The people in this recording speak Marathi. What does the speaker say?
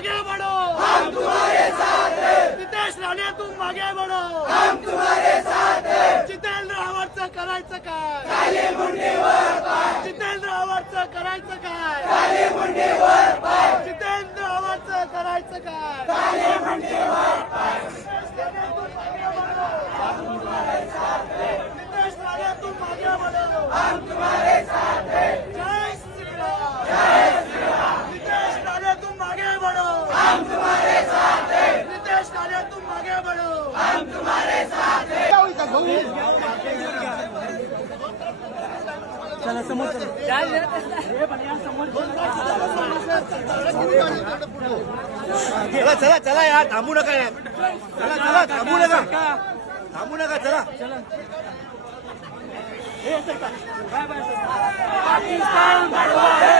मागे बढ़ो. हम तुम्हारे साथ हैं. नितेश राणे तुम मागे बढ़ो. हम तुम्हारे साथ हैं. जितेंद्र आव्हाडचं करायचं काय? खाली मुंडीवर पाय. जितेंद्र आव्हाडचं करायचं काय? खाली मुंडीवर पाय. जितेंद्र आव्हाडचं करायचं काय? खाली मुंडीवर पाय. नितेश राणे तुम मागे बढ़ो. हम तुम्हारे साथ हैं जय श्री राम जय श्री राम नितेश राणे तुम मागे बढ़ो हम तुम्हारे साथ हैं नितेश राणे तुम मागे बढ़ो हम तुम्हारे साथ हैं चला. चला चला यार थांबू नका यार. चला चला थांबू नका. थांबू नका चला. ऐसे